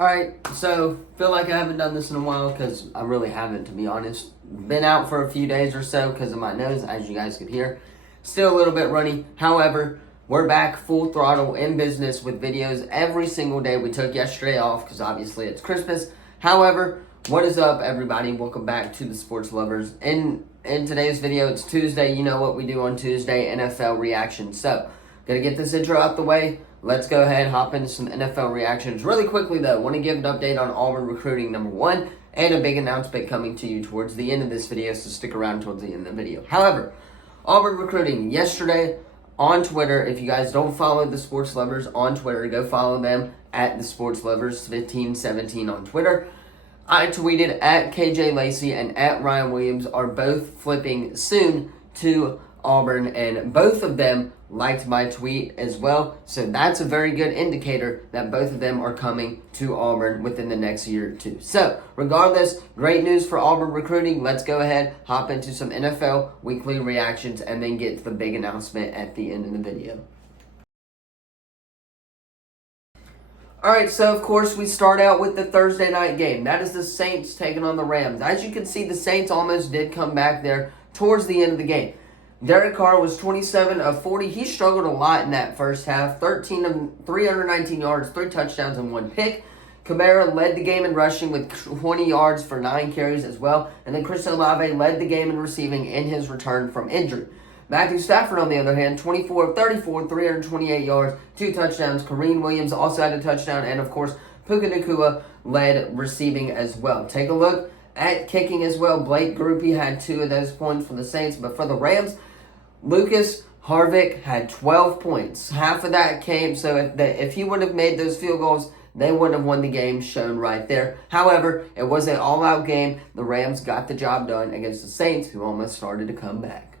Alright, so feel like I haven't done this in a while because I really haven't, to be honest. Been out for a few days or so because of my nose, as you guys could hear. Still a little bit runny. However, we're back full throttle in business with videos every single day. We took yesterday off because obviously it's Christmas. However, what is up, everybody? Welcome back to the Sports Lovers. In today's video, it's Tuesday. You know what we do on Tuesday, NFL reaction. So, gonna get this intro out the way. Let's go ahead and hop into some NFL reactions. Really quickly, though, want to give an update on Auburn recruiting, number one, and a big announcement coming to you towards the end of this video, so stick around towards the end of the video. However, Auburn recruiting yesterday on Twitter. If you guys don't follow the Sports Lovers on Twitter, go follow them at the Sports Lovers 1517 on Twitter. I tweeted at KJ Lacey and at Ryan Williams are both flipping soon to Auburn, and both of them liked my tweet as well. So that's a very good indicator that both of them are coming to Auburn within the next year or two. So regardless, great news for Auburn recruiting. Let's go ahead, hop into some NFL weekly reactions, and then get to the big announcement at the end of the video. Alright, so of course we start out with the Thursday night game. That is the Saints taking on the Rams. As you can see, the Saints almost did come back there towards the end of the game. Derek Carr was 27 of 40. He struggled a lot in that first half. 13 of 319 yards, 3 touchdowns, and 1 pick. Kamara led the game in rushing with 20 yards for 9 carries as well. And then Chris Olave led the game in receiving in his return from injury. Matthew Stafford, on the other hand, 24 of 34, 328 yards, 2 touchdowns. Kareem Williams also had a touchdown. And, of course, Puka Nacua led receiving as well. Take a look at kicking as well. Blake Grupe had 2 of those points for the Saints. But for the Rams, Lucas Harvick had 12 points. Half of that came, so if he would have made those field goals, they wouldn't have won the game, shown right there. However, it was an all-out game. The Rams got the job done against the Saints, who almost started to come back.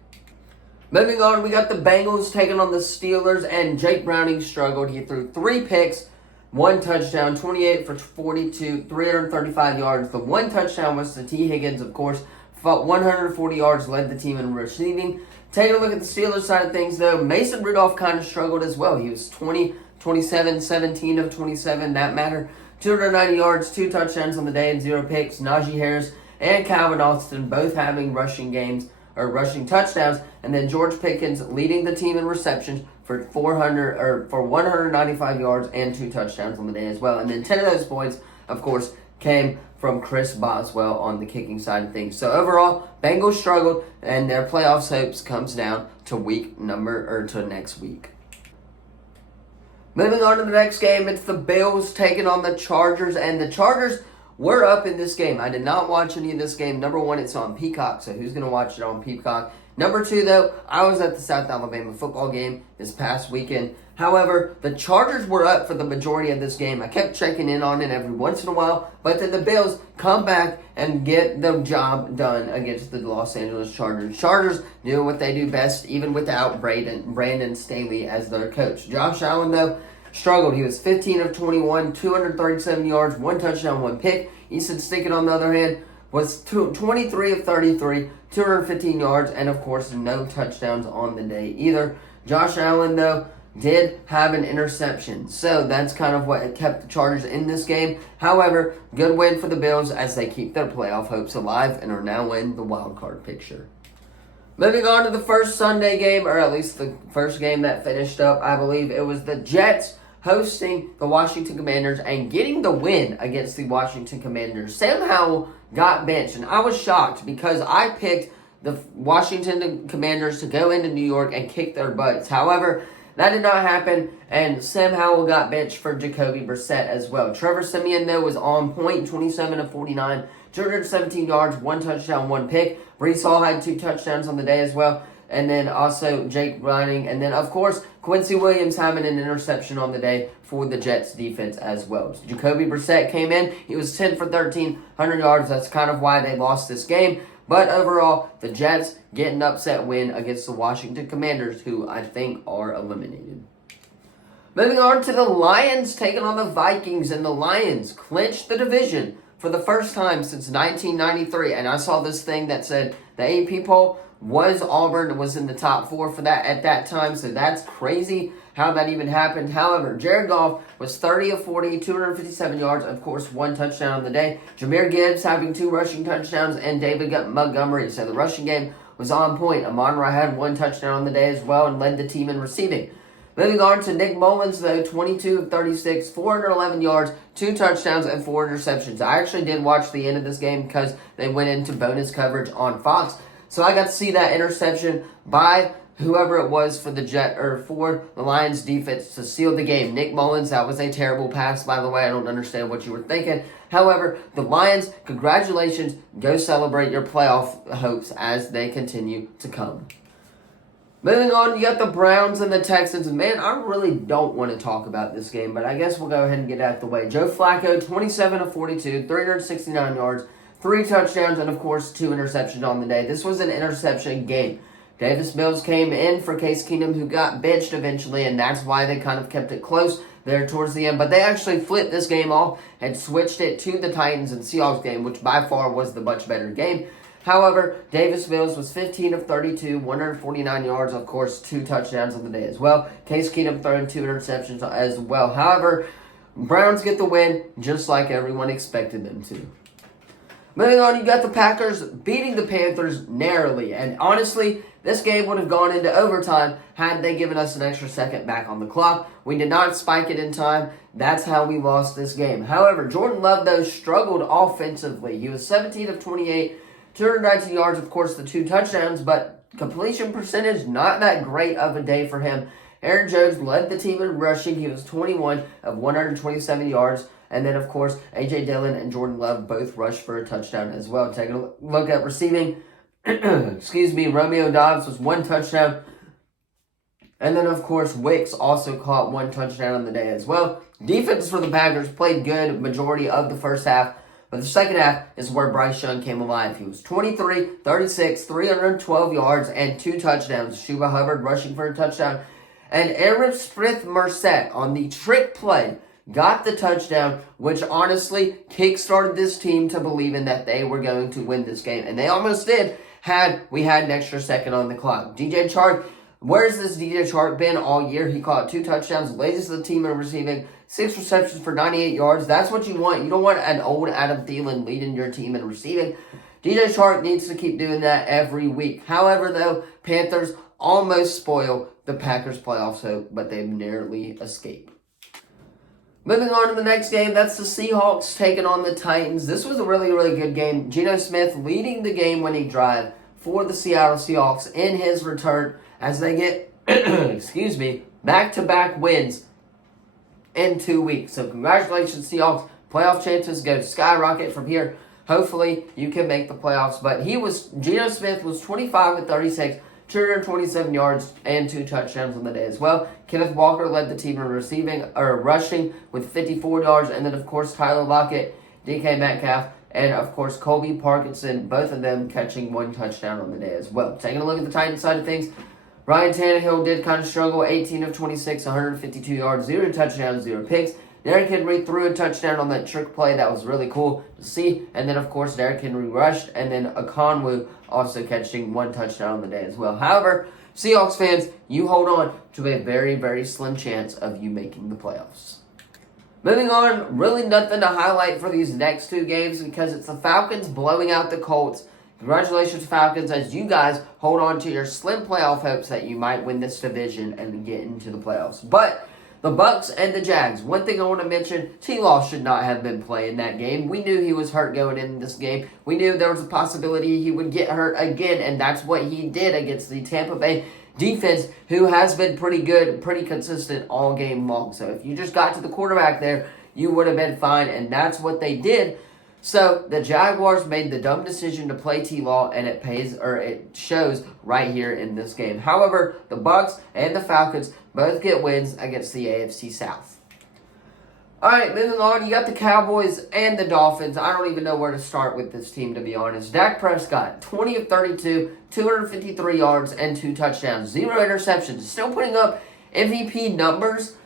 Moving on, we got the Bengals taking on the Steelers, and Jake Browning struggled. He threw 3 picks, 1 touchdown, 28 for 42, 335 yards. The 1 touchdown was to T. Higgins, of course. 140 yards, led the team in receiving. Taking a look at the Steelers side of things, though, Mason Rudolph kind of struggled as well. He was 20, 27, 17 of 27, that matter. 290 yards, 2 touchdowns on the day, and 0 picks. Najee Harris and Calvin Austin both having rushing touchdowns, and then George Pickens leading the team in receptions for 195 yards and 2 touchdowns on the day as well. And then 10 of those points, of course, came from Chris Boswell on the kicking side of things. So overall, Bengals struggled, and their playoffs hopes comes down to next week. Moving on to the next game, it's the Bills taking on the Chargers, and the Chargers were up in this game. I did not watch any of this game. Number one, it's on Peacock, so who's going to watch it on Peacock? Number two, though, I was at the South Alabama football game this past weekend. However, the Chargers were up for the majority of this game. I kept checking in on it every once in a while, but then the Bills come back and get the job done against the Los Angeles Chargers. Chargers do what they do best, even without Brandon Staley as their coach. Josh Allen, though, struggled. He was 15 of 21, 237 yards, 1 touchdown, 1 pick. Easton Stickett, on the other hand, was 23 of 33, 215 yards, and, of course, no touchdowns on the day either. Josh Allen, though, did have an interception. So that's kind of what kept the Chargers in this game. However, good win for the Bills as they keep their playoff hopes alive and are now in the wild card picture. Moving on to the first Sunday game, or at least the first game that finished up, I believe it was the Jets hosting the Washington Commanders and getting the win against the Washington Commanders. Sam Howell got benched, and I was shocked because I picked the Washington Commanders to go into New York and kick their butts. However, that did not happen, and Sam Howell got benched for Jacoby Brissett as well. Trevor Siemian, though, was on point, 27 of 49, 217 yards, 1 touchdown, 1 pick. Breece Hall had 2 touchdowns on the day as well, and then also Jake Browning, and then, of course, Quincy Williams having an interception on the day for the Jets defense as well. Jacoby Brissett came in. He was 10 for 13, 100 yards. That's kind of why they lost this game. But overall, the Jets get an upset win against the Washington Commanders, who I think are eliminated. Moving on to the Lions taking on the Vikings, and the Lions clinched the division for the first time since 1993. And I saw this thing that said the AP poll was Auburn was in the top 4 for that at that time, so that's crazy how that even happened. However, Jared Goff was 30 of 40, 257 yards, of course, 1 touchdown on the day. Jahmyr Gibbs having 2 rushing touchdowns, and David Montgomery. So the rushing game was on point. Amon-Ra had 1 touchdown on the day as well and led the team in receiving. Moving on to Nick Mullins, though, 22 of 36, 411 yards, 2 touchdowns, and 4 interceptions. I actually did watch the end of this game because they went into bonus coverage on Fox. So I got to see that interception by whoever it was for the Lions defense to seal the game. Nick Mullins, that was a terrible pass, by the way. I don't understand what you were thinking. However, the Lions, congratulations. Go celebrate your playoff hopes as they continue to come. Moving on, you got the Browns and the Texans. Man, I really don't want to talk about this game, but I guess we'll go ahead and get it out of the way. Joe Flacco, 27 of 42, 369 yards, 3 touchdowns, and of course 2 interceptions on the day. This was an interception game. Davis Mills came in for Case Keenum, who got benched eventually, and that's why they kind of kept it close there towards the end. But they actually flipped this game off and switched it to the Titans and Seahawks game, which by far was the much better game. However, Davis Mills was 15 of 32, 149 yards, of course, 2 touchdowns on the day as well. Case Keenum throwing 2 interceptions as well. However, Browns get the win just like everyone expected them to. Moving on, you got the Packers beating the Panthers narrowly. And honestly, this game would have gone into overtime had they given us an extra second back on the clock. We did not spike it in time. That's how we lost this game. However, Jordan Love, though, struggled offensively. He was 17 of 28, 219 yards, of course, the 2 touchdowns, but completion percentage, not that great of a day for him. Aaron Jones led the team in rushing. He was 21 of 127 yards. And then, of course, A.J. Dillon and Jordan Love both rushed for a touchdown as well. Taking a look at receiving, Romeo Dobbs was 1 touchdown. And then, of course, Wicks also caught 1 touchdown on the day as well. Defense for the Packers played good majority of the first half. But the second half is where Bryce Young came alive. He was 23, 36, 312 yards, and 2 touchdowns. Chuba Hubbard rushing for a touchdown. And Aaron Smith-Marset on the trick play got the touchdown, which honestly kickstarted this team to believing that they were going to win this game. And they almost did had we had an extra second on the clock. DJ Chark, where's this DJ Chark been all year? He caught 2 touchdowns, latest of the team in receiving, 6 receptions for 98 yards. That's what you want. You don't want an old Adam Thielen leading your team in receiving. DJ Chark needs to keep doing that every week. However, though, Panthers almost spoil the Packers' playoffs hope, but they narrowly escape. Moving on to the next game, that's the Seahawks taking on the Titans. This was a really, really good game. Geno Smith leading the game-winning drive for the Seattle Seahawks in his return as they get, back-to-back wins in 2 weeks. So congratulations, Seahawks. Playoff chances go skyrocket from here. Hopefully, you can make the playoffs. But Geno Smith was 25 of 36, 227 yards, and 2 touchdowns on the day as well. Kenneth Walker led the team in rushing with 54 yards. And then, of course, Tyler Lockett, DK Metcalf, and, of course, Colby Parkinson, both of them catching 1 touchdown on the day as well. Taking a look at the Titans side of things, Ryan Tannehill did kind of struggle, 18 of 26, 152 yards, 0 touchdowns, 0 picks. Derrick Henry threw a touchdown on that trick play. That was really cool to see. And then, of course, Derrick Henry rushed. And then Okonwu also catching 1 touchdown on the day as well. However, Seahawks fans, you hold on to a very, very slim chance of you making the playoffs. Moving on, really nothing to highlight for these next 2 games because it's the Falcons blowing out the Colts. Congratulations, Falcons, as you guys hold on to your slim playoff hopes that you might win this division and get into the playoffs. But the Bucs and the Jags. One thing I want to mention, T-Law should not have been playing that game. We knew he was hurt going into this game. We knew there was a possibility he would get hurt again, and that's what he did against the Tampa Bay defense, who has been pretty good, pretty consistent all game long. So if you just got to the quarterback there, you would have been fine, and that's what they did. So the Jaguars made the dumb decision to play T-Law, and it shows right here in this game. However, the Bucs and the Falcons both get wins against the AFC South. All right, moving on, you got the Cowboys and the Dolphins. I don't even know where to start with this team, to be honest. Dak Prescott, 20 of 32, 253 yards, and 2 touchdowns, 0 interceptions. Still putting up MVP numbers.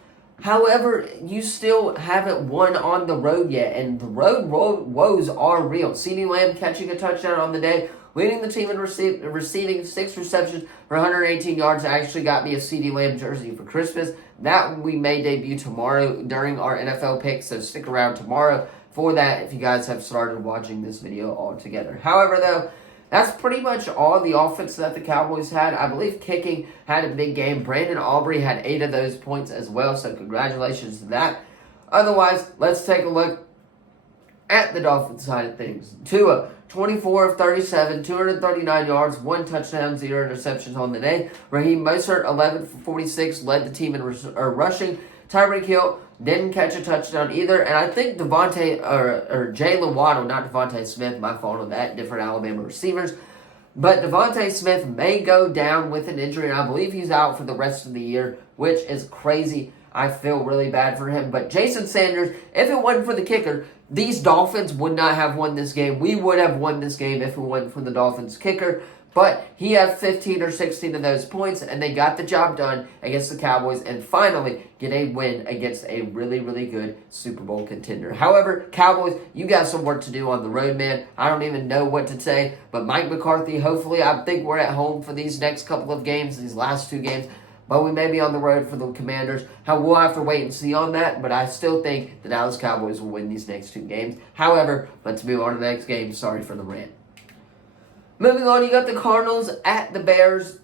However, you still haven't won on the road yet, and the road woes are real. CeeDee Lamb catching a touchdown on the day leading the team in receiving 6 receptions for 118 yards. I actually got me a CeeDee Lamb jersey for Christmas. That we may debut tomorrow during our NFL picks, so stick around tomorrow for that if you guys have started watching this video altogether. However, though, that's pretty much all the offense that the Cowboys had. I believe kicking had a big game. Brandon Aubrey had 8 of those points as well, so congratulations to that. Otherwise, let's take a look at the Dolphins side of things. Tua, 24 of 37, 239 yards, 1 touchdown, 0 interceptions on the day. Raheem Mostert, 11 for 46, led the team in rushing. Tyreek Hill didn't catch a touchdown either. And I think Jalen Waddle, not Devontae Smith, my fault on that, different Alabama receivers. But Devontae Smith may go down with an injury, and I believe he's out for the rest of the year, which is crazy. I feel really bad for him. But Jason Sanders, if it wasn't for the kicker, these Dolphins would not have won this game. We would have won this game if it wasn't for the Dolphins kicker. But he had 15 or 16 of those points, and they got the job done against the Cowboys and finally get a win against a really, really good Super Bowl contender. However, Cowboys, you got some work to do on the road, man. I don't even know what to say, but Mike McCarthy, hopefully, I think we're at home for these next couple of games, these last 2 games. But we may be on the road for the Commanders. We'll have to wait and see on that. But I still think the Dallas Cowboys will win these next 2 games. However, let's move on to the next game. Sorry for the rant. Moving on, you got the Cardinals at the Bears.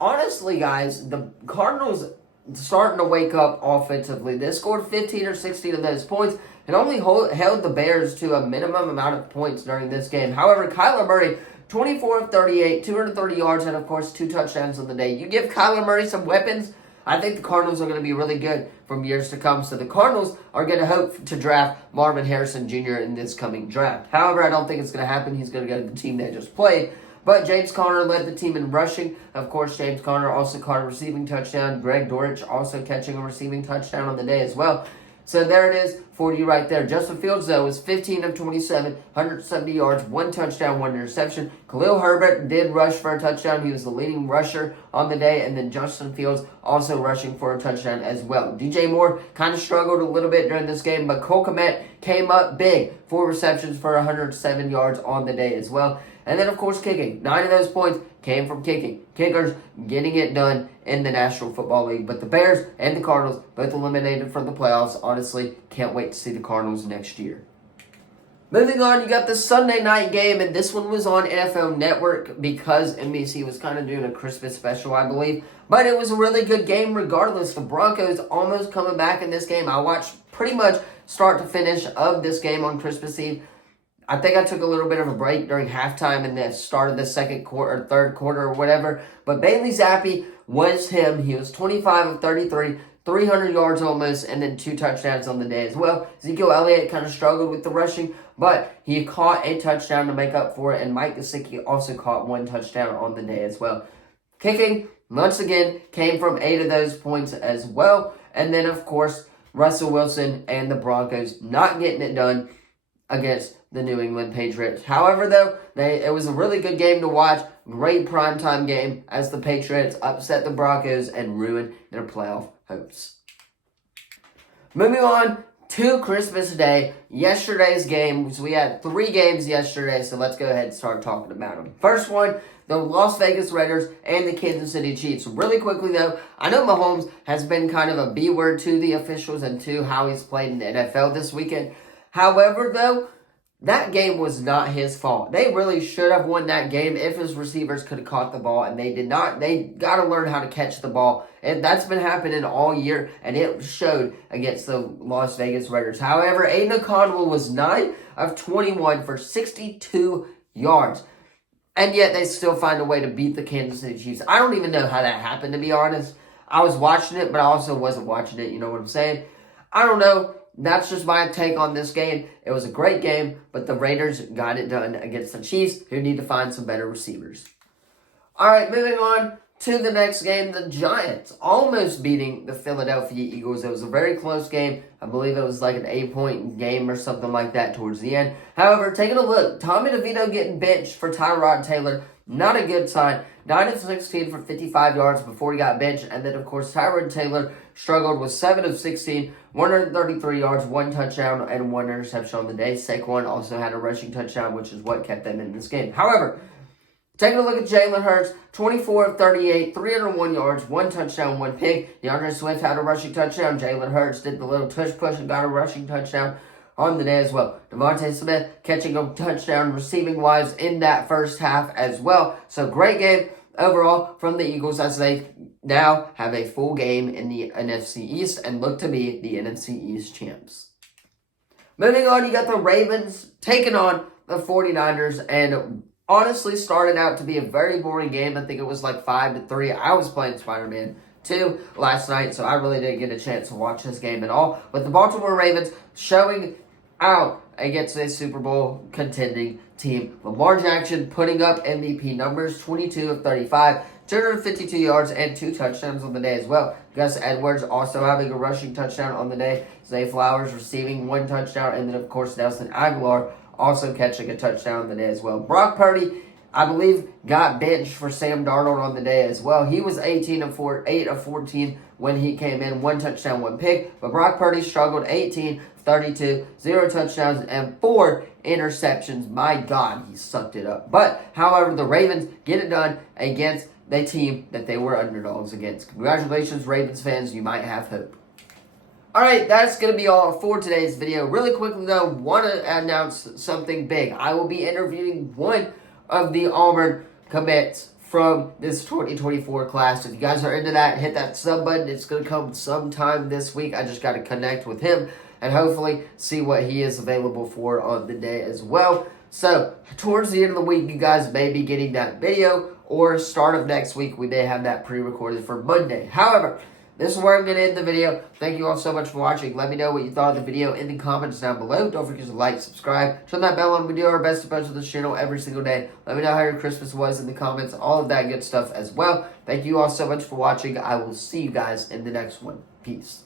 Honestly, guys, the Cardinals starting to wake up offensively. They scored 15 or 16 of those points and only held the Bears to a minimum amount of points during this game. However, Kyler Murray, 24 of 38, 230 yards, and of course 2 touchdowns on the day. You give Kyler Murray some weapons, I think the Cardinals are going to be really good from years to come. So the Cardinals are going to hope to draft Marvin Harrison Jr. in this coming draft. However, I don't think it's going to happen. He's going to go to the team they just played. But James Conner led the team in rushing. Of course, James Conner also caught a receiving touchdown. Greg Dortch also catching a receiving touchdown on the day as well. So there it is for you right there. Justin Fields, though, was 15 of 27, 170 yards, 1 touchdown, 1 interception. Khalil Herbert did rush for a touchdown. He was the leading rusher on the day. And then Justin Fields also rushing for a touchdown as well. DJ Moore kind of struggled a little bit during this game, but Cole Kmet came up big. 4 receptions for 107 yards on the day as well. And then, of course, kicking. 9 of those points came from kicking. Kickers getting it done in the National Football League. But the Bears and the Cardinals both eliminated from the playoffs. Honestly, can't wait to see the Cardinals next year. Moving on, you got the Sunday night game, and this one was on NFL Network because NBC was kind of doing a Christmas special, I believe. But it was a really good game regardless. The Broncos almost coming back in this game. I watched pretty much start to finish of this game on Christmas Eve. I think I took a little bit of a break during halftime and the start of the second quarter, or third quarter or whatever. But Bailey Zappi was him. He was 25 of 33, 300 yards almost, and then 2 touchdowns on the day as well. Ezekiel Elliott kind of struggled with the rushing, but he caught a touchdown to make up for it, and Mike Gesicki also caught 1 touchdown on the day as well. Kicking, once again, came from 8 of those points as well. And then, of course, Russell Wilson and the Broncos not getting it done against the New England Patriots. However, though, it was a really good game to watch. Great primetime game as the Patriots upset the Broncos and ruined their playoff hopes. Moving on to Christmas Day, yesterday's games. We had 3 games yesterday, so let's go ahead and start talking about them. First one, the Las Vegas Raiders and the Kansas City Chiefs. Really quickly, though, I know Mahomes has been kind of a B word to the officials and to how he's played in the NFL this weekend. However, though, that game was not his fault. They really should have won that game if his receivers could have caught the ball, and they did not. They got to learn how to catch the ball, and that's been happening all year, and it showed against the Las Vegas Raiders. However, Aiden O'Connell was 9 of 21 for 62 yards, and yet they still find a way to beat the Kansas City Chiefs. I don't even know how that happened, to be honest. I was watching it, but I also wasn't watching it, you know what I'm saying? I don't know. That's just my take on this game. It was a great game, but the Raiders got it done against the Chiefs, who need to find some better receivers. All right, moving on to the next game. The Giants almost beating the Philadelphia Eagles. It was a very close game. I believe it was like an 8-point game or something like that towards the end. However, taking a look, Tommy DeVito getting benched for Tyrod Taylor. Not a good sign. 9 of 16 for 55 yards before he got benched. And then, of course, Tyrod Taylor struggled with 7 of 16, 133 yards, 1 touchdown, and 1 interception on the day. Saquon also had a rushing touchdown, which is what kept them in this game. However, Taking a look at Jalen Hurts, 24 of 38, 301 yards, 1 touchdown, 1 pick. DeAndre Swift had a rushing touchdown. Jalen Hurts did the little tush push and got a rushing touchdown on the day as well. Devontae Smith catching a touchdown receiving-wise in that first half as well. So great game overall from the Eagles as they now have a full game in the NFC East and look to be the NFC East champs. Moving on, you got the Ravens taking on the 49ers, and honestly started out to be a very boring game. I think it was like 5-3. I was playing Spider-Man 2 last night, so I really didn't get a chance to watch this game at all. But the Baltimore Ravens showing out against a Super Bowl contending team. Lamar Jackson putting up MVP numbers, 22 of 35, 252 yards, and 2 touchdowns on the day as well. Gus Edwards also having a rushing touchdown on the day. Zay Flowers receiving 1 touchdown, and then, of course, Nelson Aguilar also catching a touchdown on the day as well. Brock Purdy, I believe, got benched for Sam Darnold on the day as well. He was 8 of 14 when he came in, 1 touchdown, 1 pick. But Brock Purdy struggled, 18, 32, 0 touchdowns, and 4 interceptions. My God, he sucked it up. But, however, the Ravens get it done against the team that they were underdogs against. Congratulations, Ravens fans. You might have hope. Alright, that's going to be all for today's video. Really quickly, though, want to announce something big. I will be interviewing one of the Auburn commits from this 2024 class. If you guys are into that, hit that sub button. It's going to come sometime this week. I just got to connect with him and hopefully see what he is available for on the day as well. So, towards the end of the week, you guys may be getting that video, or start of next week, we may have that pre-recorded for Monday. However, this is where I'm going to end the video. Thank you all so much for watching. Let me know what you thought of the video in the comments down below. Don't forget to like, subscribe, turn that bell on. We do our best to post on this channel every single day. Let me know how your Christmas was in the comments. All of that good stuff as well. Thank you all so much for watching. I will see you guys in the next one. Peace.